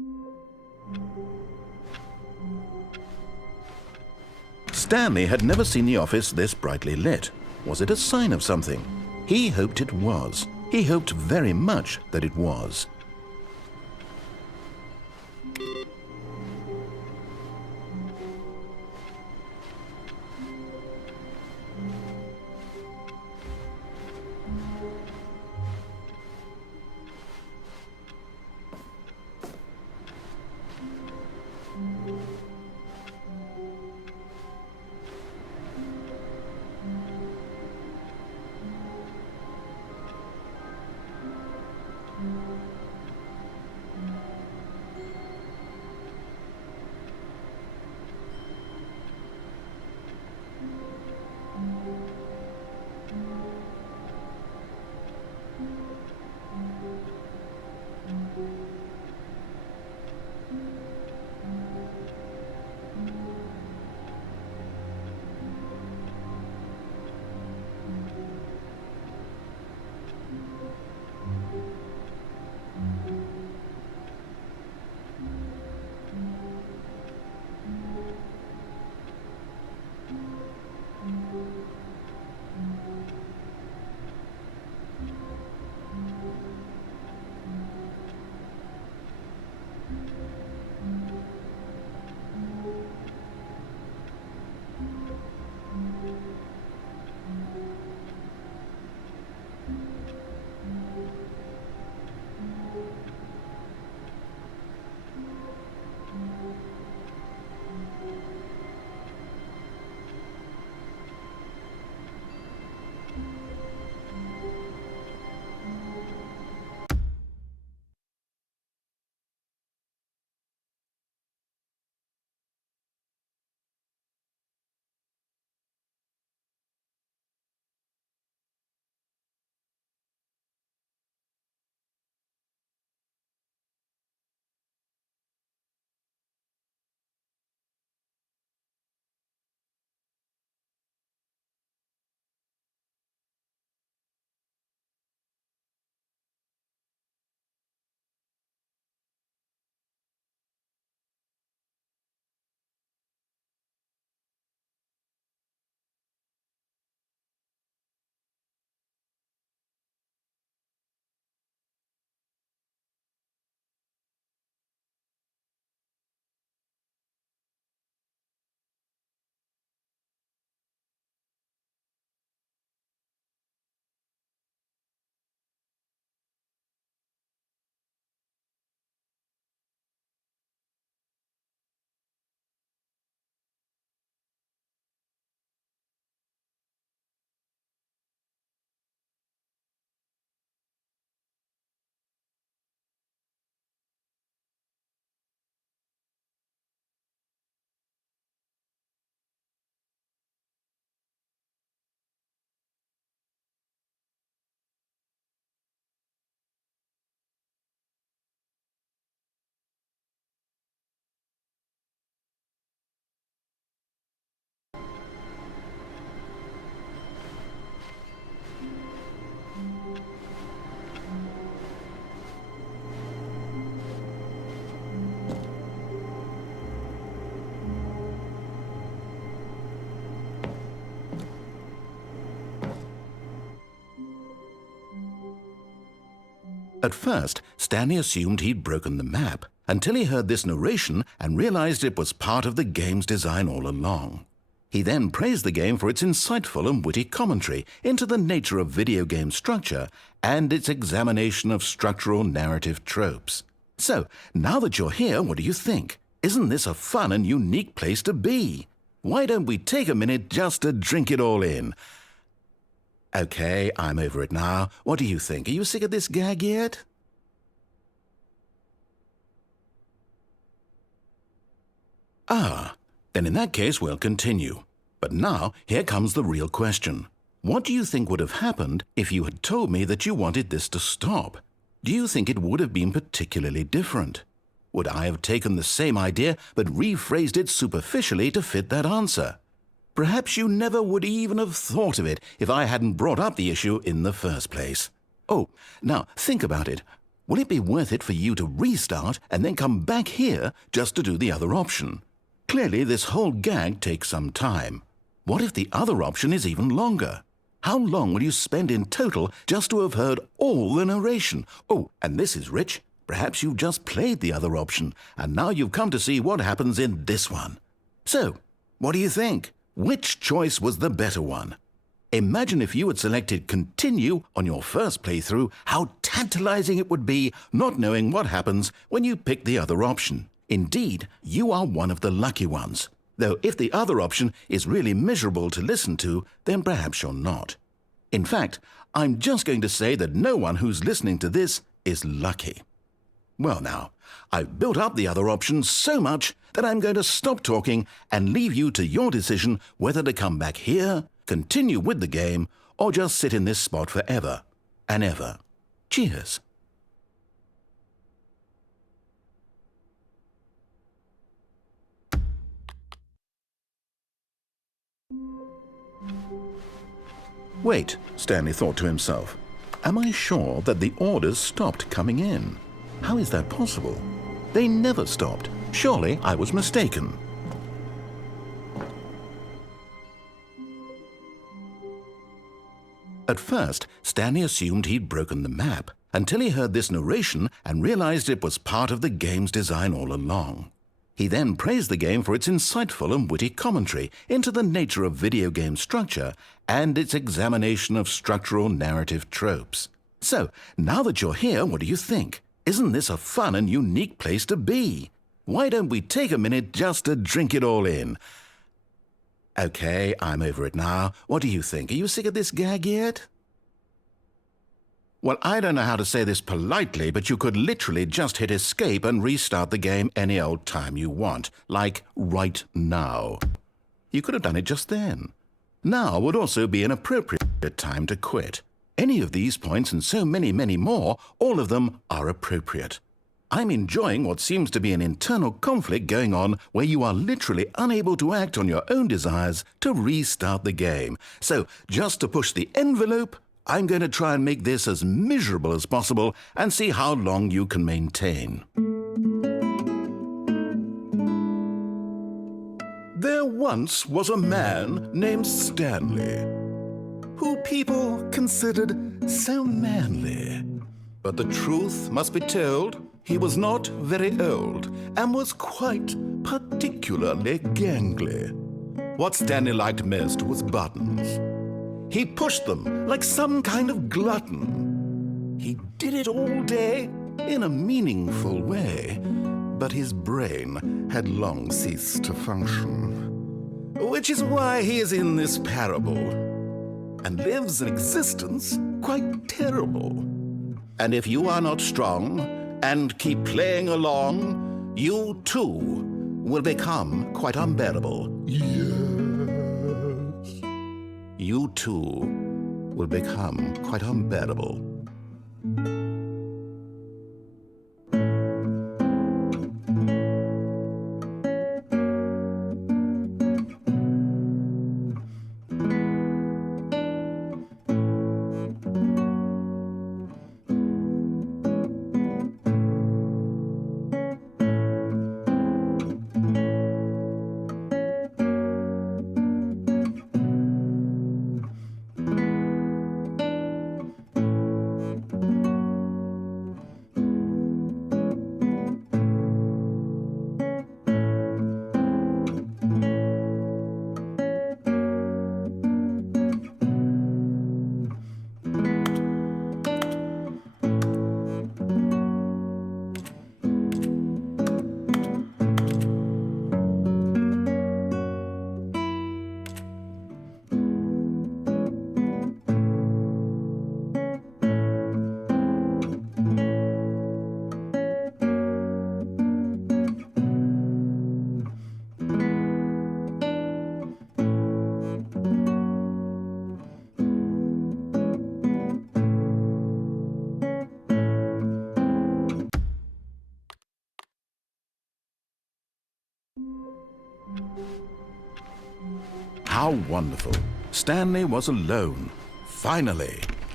Stanley had never seen the office this brightly lit. Was it a sign of something? He hoped it was. He hoped very much that it was. At first, Stanley assumed he'd broken the map, until he heard this narration and realized it was part of the game's design all along. He then praised the game for its insightful and witty commentary into the nature of video game structure and its examination of structural narrative tropes. So, now that you're here, what do you think? Isn't this a fun and unique place to be? Why don't we take a minute just to drink it all in? Okay, I'm over it now. What do you think? Are you sick of this gag yet? Ah, then in that case we'll continue. But now, here comes the real question. What do you think would have happened if you had told me that you wanted this to stop? Do you think it would have been particularly different? Would I have taken the same idea but rephrased it superficially to fit that answer? Perhaps you never would even have thought of it if I hadn't brought up the issue in the first place. Oh, now think about it. will it be worth it for you to restart and then come back here just to do the other option? Clearly, this whole gag takes some time. What if the other option is even longer? How long will you spend in total just to have heard all the narration? Oh, and this is rich. Perhaps you've just played the other option, and now you've come to see what happens in this one. So, what do you think? Which choice was the better one? Imagine if you had selected Continue on your first playthrough, how tantalizing it would be not knowing what happens when you pick the other option. Indeed, you are one of the lucky ones. Though if the other option is really miserable to listen to, then perhaps you're not. In fact, I'm just going to say that no one who's listening to this is lucky. Well now, I've built up the other option so much that I'm going to stop talking and leave you to your decision whether to come back here, continue with the game, or just sit in this spot forever and ever. Cheers. Wait, Stanley thought to himself. Am I sure that the orders stopped coming in? How is that possible? They never stopped. Surely I was mistaken. At first, Stanley assumed he'd broken the map, until he heard this narration and realized it was part of the game's design all along. He then praised the game for its insightful and witty commentary into the nature of video game structure and its examination of structural narrative tropes. So, now that you're here, what do you think? Isn't this a fun and unique place to be? Why don't we take a minute just to drink it all in? Okay, I'm over it now. What do you think? Are you sick of this gag yet? Well, I don't know how to say this politely, but you could literally just hit escape and restart the game any old time you want, like right now. You could have done it just then. Now would also be an appropriate time to quit. Any of these points and so many, many more, all of them are appropriate. I'm enjoying what seems to be an internal conflict going on where you are literally unable to act on your own desires to restart the game. So, just to push the envelope, I'm going to try and make this as miserable as possible and see how long you can maintain. There once was a man named Stanley, who people considered so manly. But the truth must be told, he was not very old and was quite particularly gangly. What Stanley liked most was buttons. He pushed them like some kind of glutton. He did it all day in a meaningful way, but his brain had long ceased to function. Which is why he is in this parable and lives an existence quite terrible. And if you are not strong and keep playing along, you too will become quite unbearable. Yes. You too will become quite unbearable. How wonderful. Stanley was alone. Finally.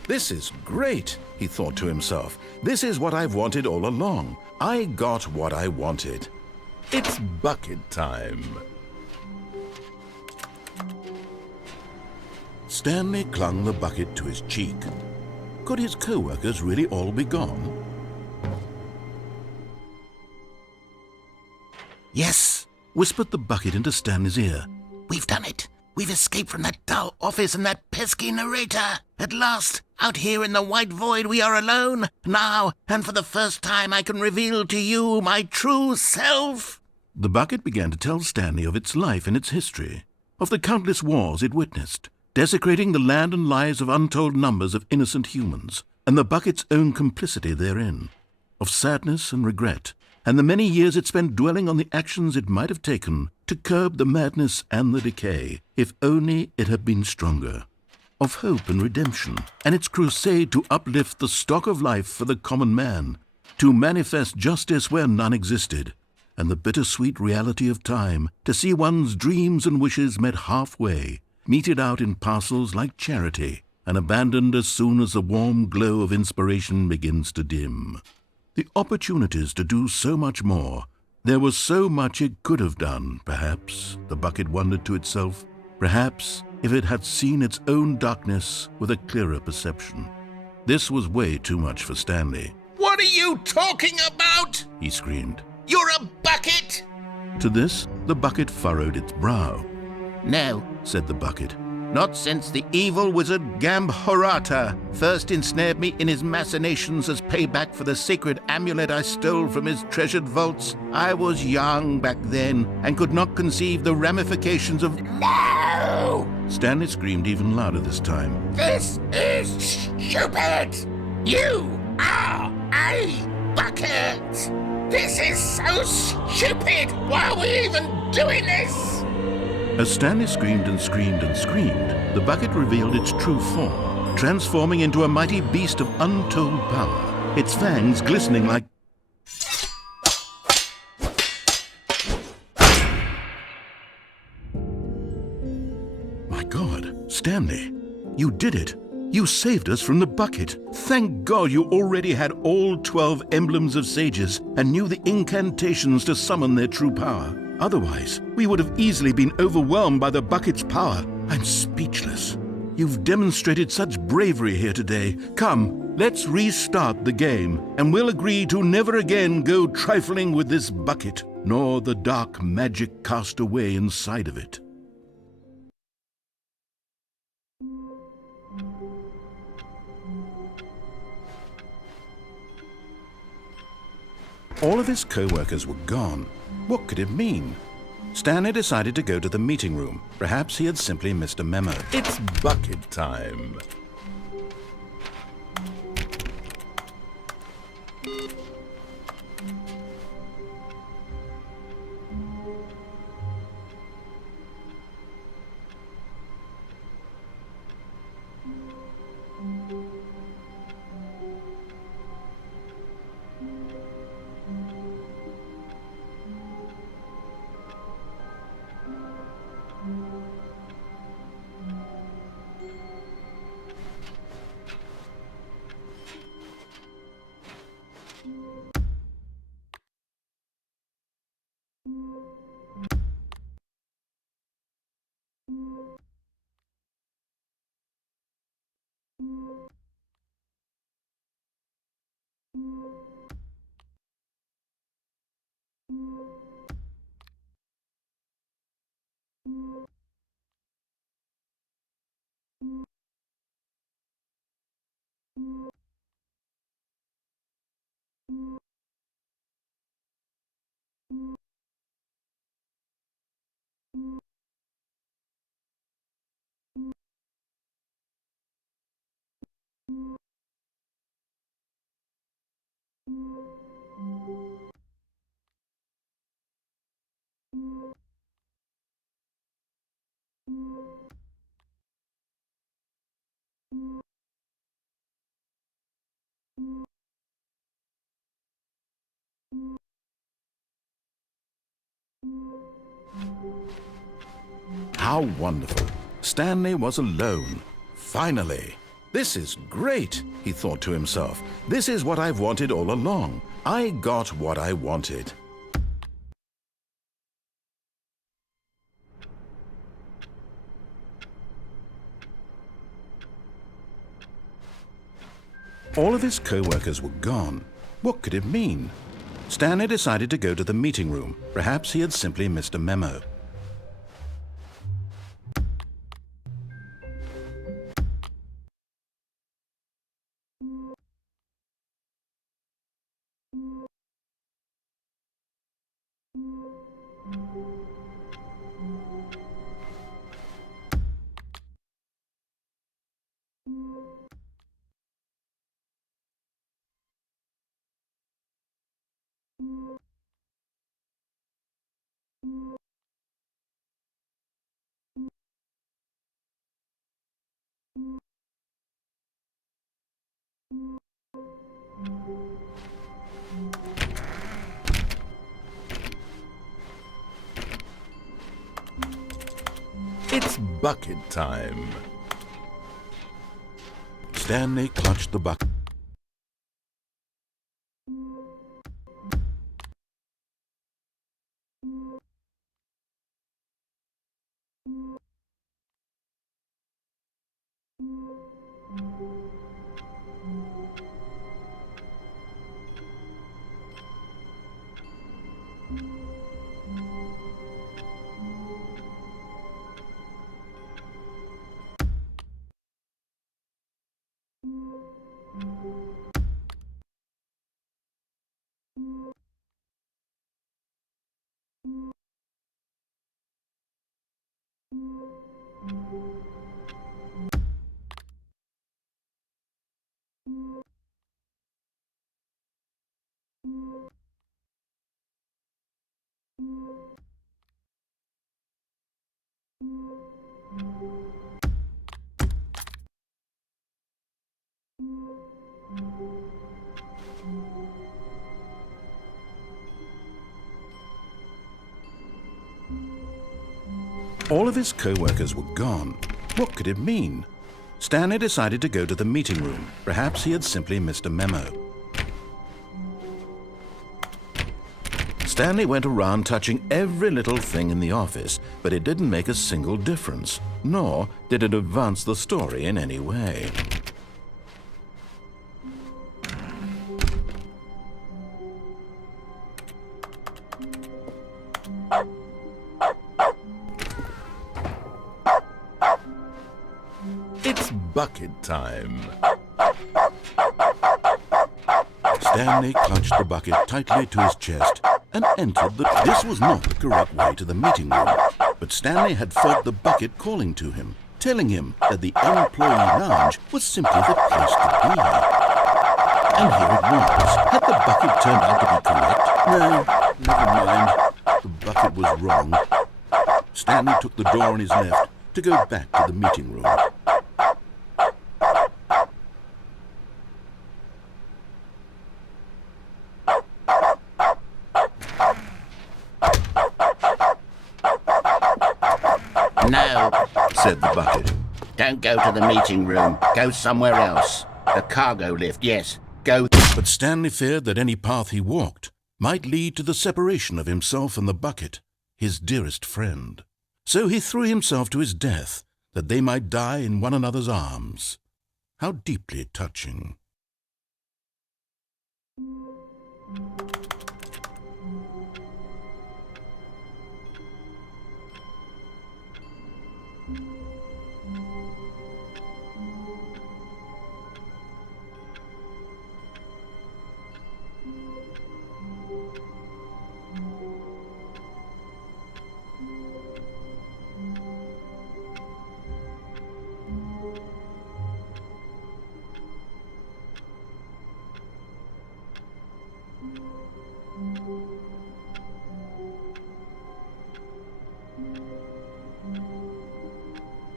This is great, he thought to himself. This is what I've wanted all along. I got what I wanted. It's bucket time. Stanley clung the bucket to his cheek. Could his co-workers really all be gone? Yes, whispered the bucket into Stanley's ear. We've done it. We've escaped from that dull office and that pesky narrator. At last, out here in the white void, we are alone. Now, and for the first time, I can reveal to you my true self. The bucket began to tell Stanley of its life and its history, of the countless wars it witnessed, desecrating the land and lives of untold numbers of innocent humans, and the bucket's own complicity therein, of sadness and regret, and the many years it spent dwelling on the actions it might have taken to curb the madness and the decay, if only it had been stronger, of hope and redemption, and its crusade to uplift the stock of life for the common man, to manifest justice where none existed, and the bittersweet reality of time, to see one's dreams and wishes met halfway, meted out in parcels like charity, and abandoned as soon as the warm glow of inspiration begins to dim. The opportunities to do so much more. There was so much it could have done, perhaps, the bucket wondered to itself. Perhaps, if it had seen its own darkness with a clearer perception. This was way too much for Stanley. What are you talking about? He screamed. You're a bucket! To this, the bucket furrowed its brow. No, said the bucket. not since the evil wizard Gambhorata first ensnared me in his machinations as payback for the sacred amulet I stole from his treasured vaults. I was young back then and could not conceive the ramifications of— No! Stanley screamed even louder this time. This is stupid! You are a bucket! This is so stupid! Why are we even doing this? As Stanley screamed and screamed and screamed, the bucket revealed its true form, transforming into a mighty beast of untold power, its fangs glistening like— My God, Stanley, you did it. You saved us from the bucket. Thank God you already had all 12 emblems of sages and knew the incantations to summon their true power. Otherwise, we would have easily been overwhelmed by the bucket's power. I'm speechless. You've demonstrated such bravery here today. Come, let's restart the game, and we'll agree to never again go trifling with this bucket, nor the dark magic cast away inside of it. All of his co-workers were gone. What could it mean? Stanley decided to go to the meeting room. Perhaps he had simply missed a memo. It's bucket time. How wonderful. Stanley was alone. Finally. This is great, he thought to himself. This is what I've wanted all along. I got what I wanted. All of his co-workers were gone. What could it mean? Stanley decided to go to the meeting room. Perhaps he had simply missed a memo. It's bucket time. Stanley clutched the bucket. All of his co-workers were gone. What could it mean? Stanley decided to go to the meeting room. Perhaps he had simply missed a memo. Stanley went around touching every little thing in the office, but it didn't make a single difference, nor did it advance the story in any way. It's bucket time. Stanley clutched the bucket tightly to his chest and entered the... This was not the correct way to the meeting room, but Stanley had felt the bucket calling to him, telling him that the employee lounge was simply the place to be. And here it was. Had the bucket turned out to be correct? No, never mind. The bucket was wrong. Stanley took the door on his left to go back to the meeting room. No, said the bucket. Don't go to the meeting room. Go somewhere else. The cargo lift, yes. Go. But Stanley feared that any path he walked might lead to the separation of himself and the bucket, his dearest friend. So he threw himself to his death, that they might die in one another's arms. How deeply touching.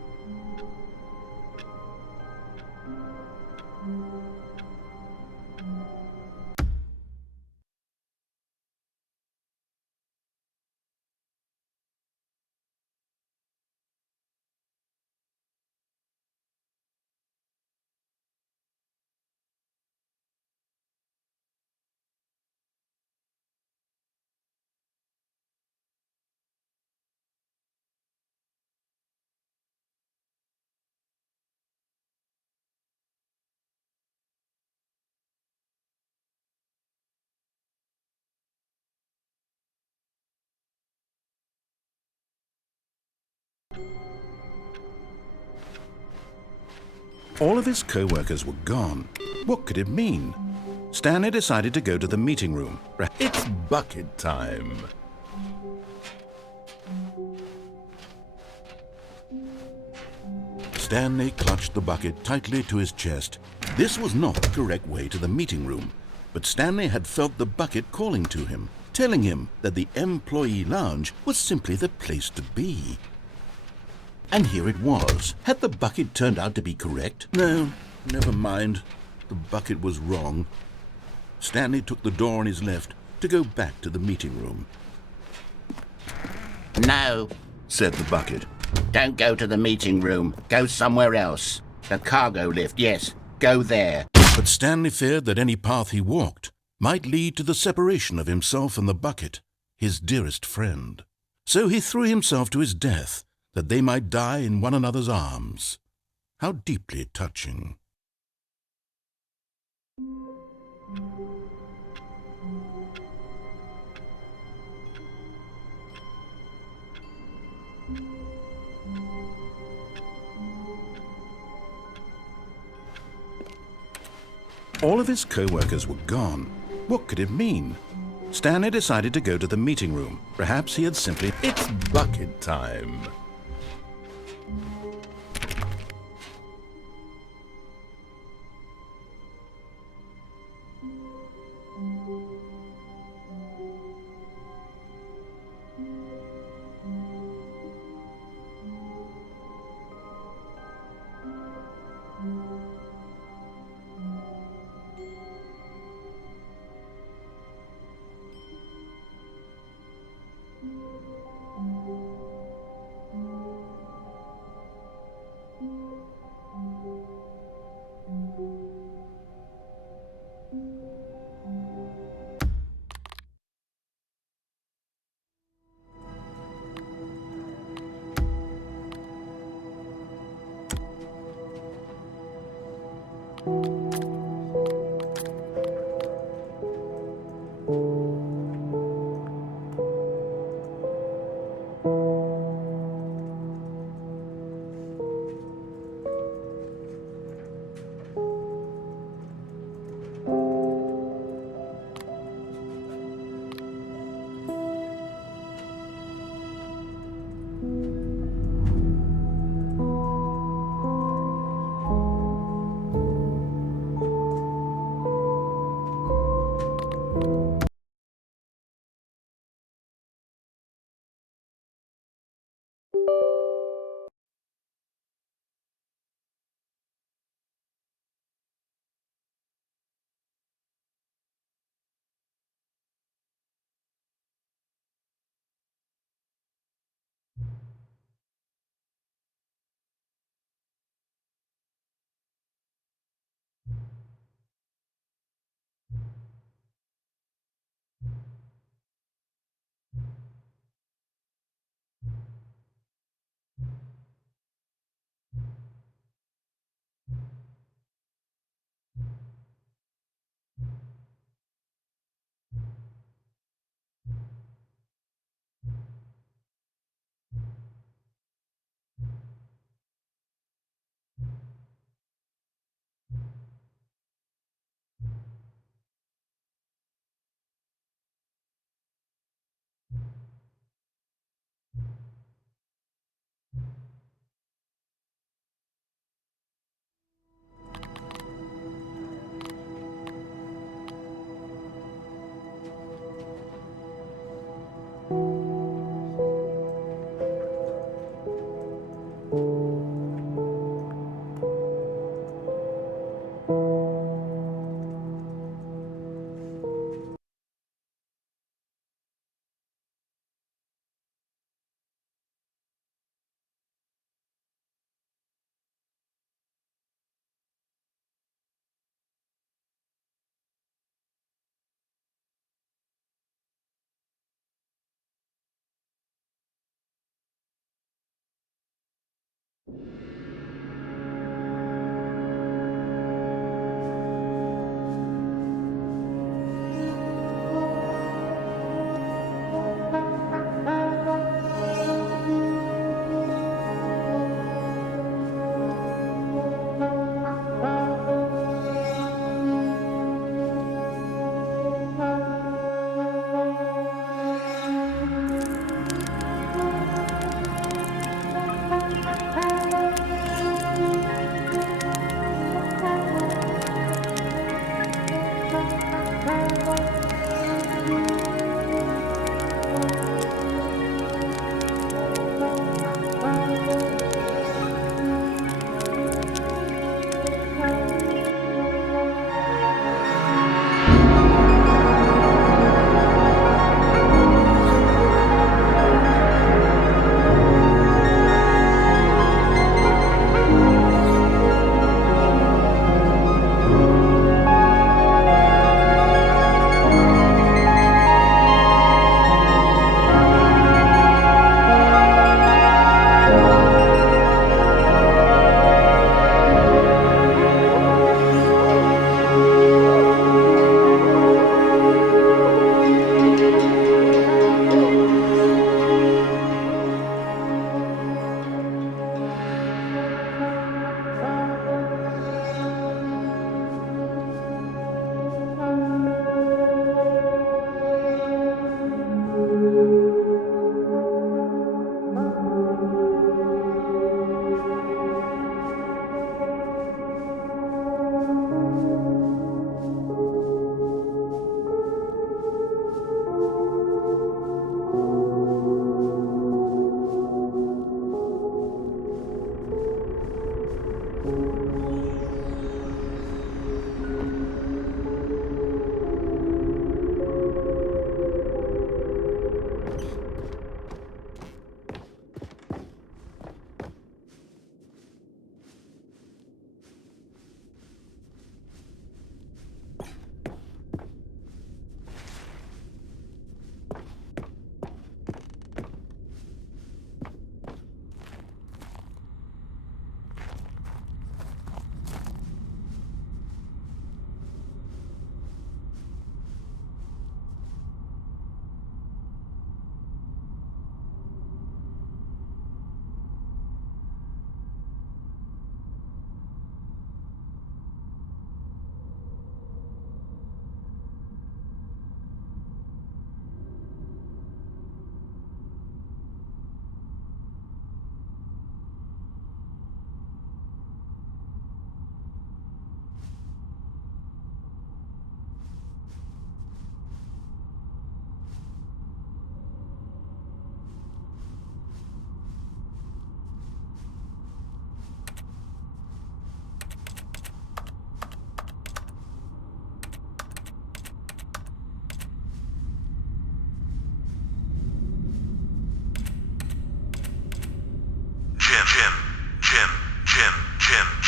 All of his co-workers were gone. What could it mean? Stanley decided to go to the meeting room. It's bucket time. Stanley clutched the bucket tightly to his chest. This was not the correct way to the meeting room, but Stanley had felt the bucket calling to him, telling him that the employee lounge was simply the place to be. And here it was. Had the bucket turned out to be correct? No, never mind. The bucket was wrong. Stanley took the door on his left to go back to the meeting room. No, Said the bucket. don't go to the meeting room. Go somewhere else. The cargo lift, yes. Go there. But Stanley feared that any path he walked might lead to the separation of himself and the bucket, his dearest friend. So he threw himself to his death, that they might die in one another's arms. How deeply touching. All of his co-workers were gone. What could it mean? Stanley decided to go to the meeting room. Perhaps he had simply... It's bucket time.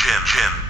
Jim.